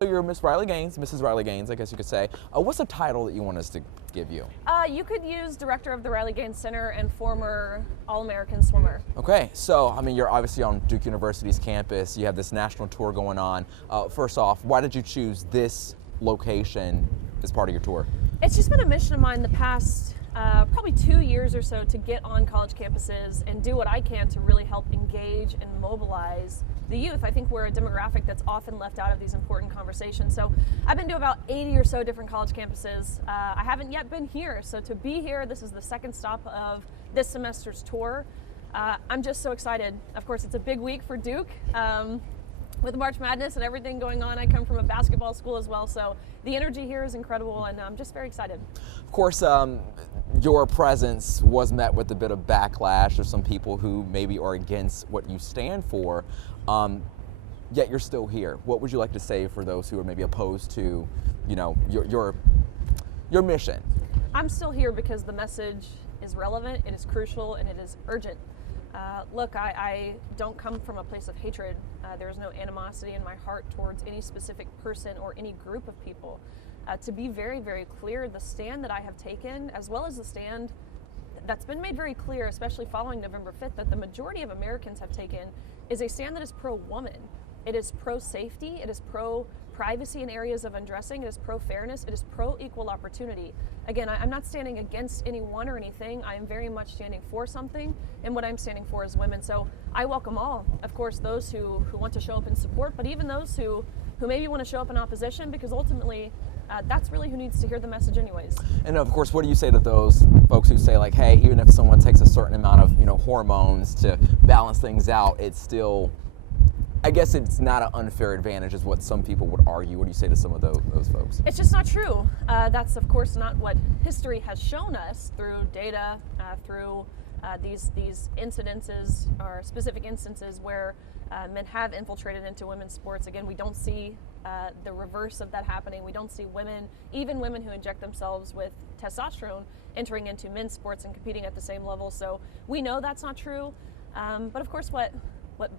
So you're Miss Riley Gaines, Mrs. Riley Gaines, I guess you could say. What's the title that you want us to give you? You could use Director of the Riley Gaines Center and former All-American swimmer. Okay, so I mean, you're obviously on Duke University's campus. You have this national tour going on. First off, why did you choose this location as part of your tour? It's just been a mission of mine the past probably 2 years or so to get on college campuses and do what I can to really help engage and mobilize the youth. I think we're a demographic that's often left out of these important conversations. So I've been to about 80 or so different college campuses. I haven't yet been here, so to be here, this is the second stop of this semester's tour. I'm just so excited. Of course, it's a big week for Duke. With March Madness and everything going on, I come from a basketball school as well, so the energy here is incredible, and I'm just very excited. Of course, your presence was met with a bit of backlash of some people who maybe are against what you stand for, yet you're still here. What would you like to say for those who are maybe opposed to, you know, your mission? I'm still here because the message is relevant, it is crucial, and it is urgent. Look, I don't come from a place of hatred. There's no animosity in my heart towards any specific person or any group of people. To be very, very clear, the stand that I have taken, as well as the stand that's been made very clear, especially following November 5th, that the majority of Americans have taken, is a stand that is pro-woman. It is pro-safety, it is pro-privacy in areas of undressing, it is pro-fairness, it is pro-equal opportunity. Again, I'm not standing against anyone or anything, I am very much standing for something, and what I'm standing for is women. So I welcome all, of course, those who want to show up in support, but even those who maybe want to show up in opposition, because ultimately, that's really who needs to hear the message anyways. And of course, what do you say to those folks who say, like, hey, even if someone takes a certain amount of, hormones to balance things out, it's still, I guess it's not an unfair advantage is what some people would argue. What do you say to some of those folks? It's just not true. That's of course not what history has shown us through data, through these incidences or specific instances where men have infiltrated into women's sports. Again, we don't see the reverse of that happening. We don't see women, even women who inject themselves with testosterone, entering into men's sports and competing at the same level. So we know that's not true. But of course, what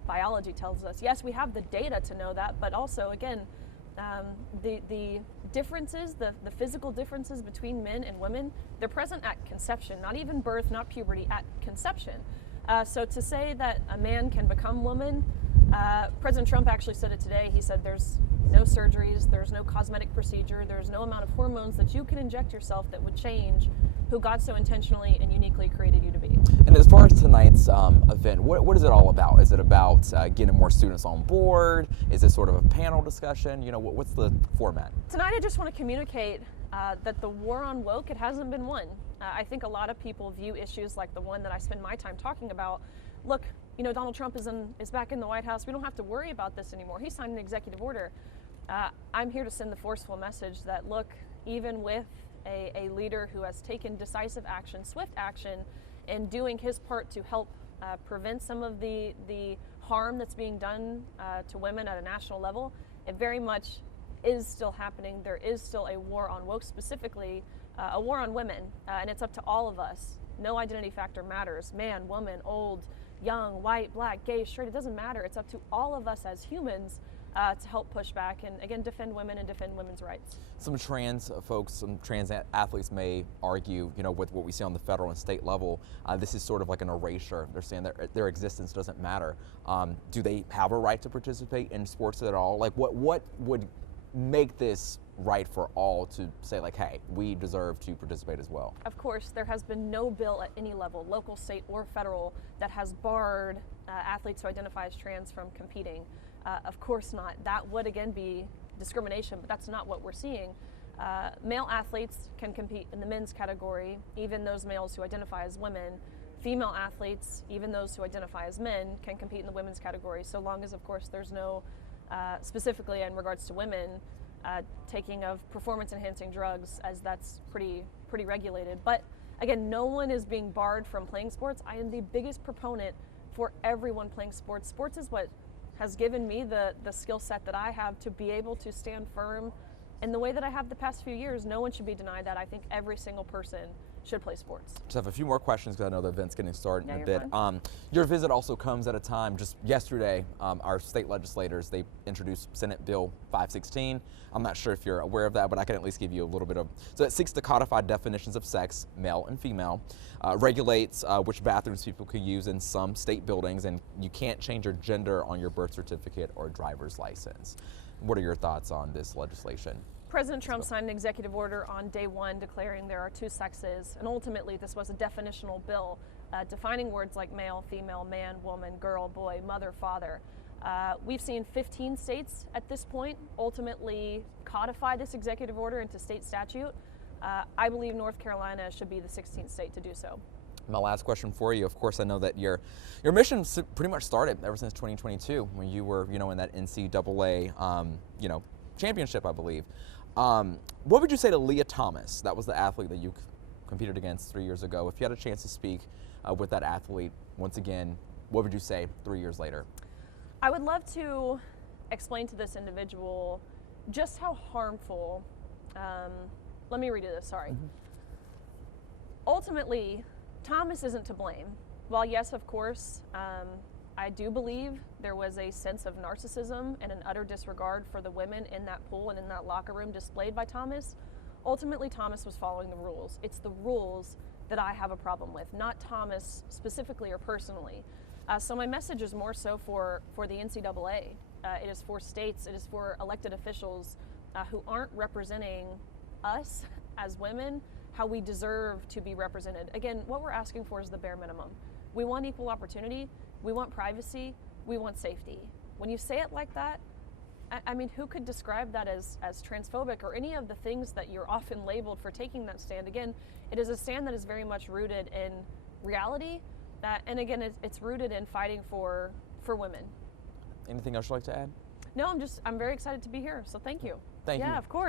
biology tells us. Yes, we have the data to know that, but also, again, the differences, the physical differences between men and women, they're present at conception, not even birth, not puberty, at conception. So to say that a man can become woman, President Trump actually said it today. He said there's no surgeries, there's no cosmetic procedure, there's no amount of hormones that you can inject yourself that would change who God so intentionally and uniquely created you to be. And as far as tonight's event, what is it all about? Is it about getting more students on board? Is it sort of a panel discussion? What's the format? Tonight I just want to communicate that the war on woke, it hasn't been won. I think a lot of people view issues like the one that I spend my time talking about. Look, Donald Trump is back in the White House. We don't have to worry about this anymore. He signed an executive order. I'm here to send the forceful message that, look, even with a leader who has taken decisive action, swift action, in doing his part to help prevent some of the harm that's being done to women at a national level, it very much is still happening. There is still a war on woke, specifically a war on women, and it's up to all of us. No identity factor matters. Man, woman, old, young, white, black, gay, straight, it doesn't matter. It's up to all of us as humans to help push back and, again, defend women and defend women's rights. Some trans folks, some trans athletes may argue, with what we see on the federal and state level, this is sort of like an erasure. They're saying that their existence doesn't matter. Do they have a right to participate in sports at all? Like, what would make this right for all to say, like, hey, we deserve to participate as well? Of course, there has been no bill at any level, local, state, or federal, that has barred athletes who identify as trans from competing. Of course not. That would, again, be discrimination, but that's not what we're seeing. Male athletes can compete in the men's category, even those males who identify as women. Female athletes, even those who identify as men, can compete in the women's category, so long as, of course, there's no, specifically in regards to women, taking of performance-enhancing drugs, as that's pretty regulated. But again, no one is being barred from playing sports. I am the biggest proponent for everyone playing sports. Sports is what has given me the skill set that I have to be able to stand firm in the way that I have the past few years, no one should be denied that. I think every single person should play sports. Just have a few more questions because I know the event's getting started in a bit. Fine. Your visit also comes at a time, just yesterday, our state legislators, they introduced Senate Bill 516. I'm not sure if you're aware of that, but I can at least give you a little bit of, so it seeks to codify definitions of sex, male and female, regulates which bathrooms people can use in some state buildings, and you can't change your gender on your birth certificate or driver's license. What are your thoughts on this legislation? President Trump signed an executive order on day one declaring there are two sexes, and ultimately this was a definitional bill defining words like male, female, man, woman, girl, boy, mother, father. We've seen 15 states at this point ultimately codify this executive order into state statute. I believe North Carolina should be the 16th state to do so. My last question for you, of course, I know that your mission pretty much started ever since 2022 when you were, in that NCAA, championship, I believe. What would you say to Lia Thomas? That was the athlete that you competed against 3 years ago. If you had a chance to speak with that athlete once again, what would you say 3 years later? I would love to explain to this individual just how harmful, let me redo this, sorry. Ultimately, Thomas isn't to blame. While yes, of course, I do believe there was a sense of narcissism and an utter disregard for the women in that pool and in that locker room displayed by Thomas. Ultimately, Thomas was following the rules. It's the rules that I have a problem with, not Thomas specifically or personally. So my message is more so for the NCAA. It is for states, it is for elected officials who aren't representing us as women how we deserve to be represented. Again, what we're asking for is the bare minimum. We want equal opportunity. We want privacy, we want safety. When you say it like that, I mean, who could describe that as transphobic or any of the things that you're often labeled for taking that stand? Again, it is a stand that is very much rooted in reality, and again, it's rooted in fighting for women. Anything else you'd like to add? No, I'm very excited to be here, so thank you. Thank you. Yeah, of course.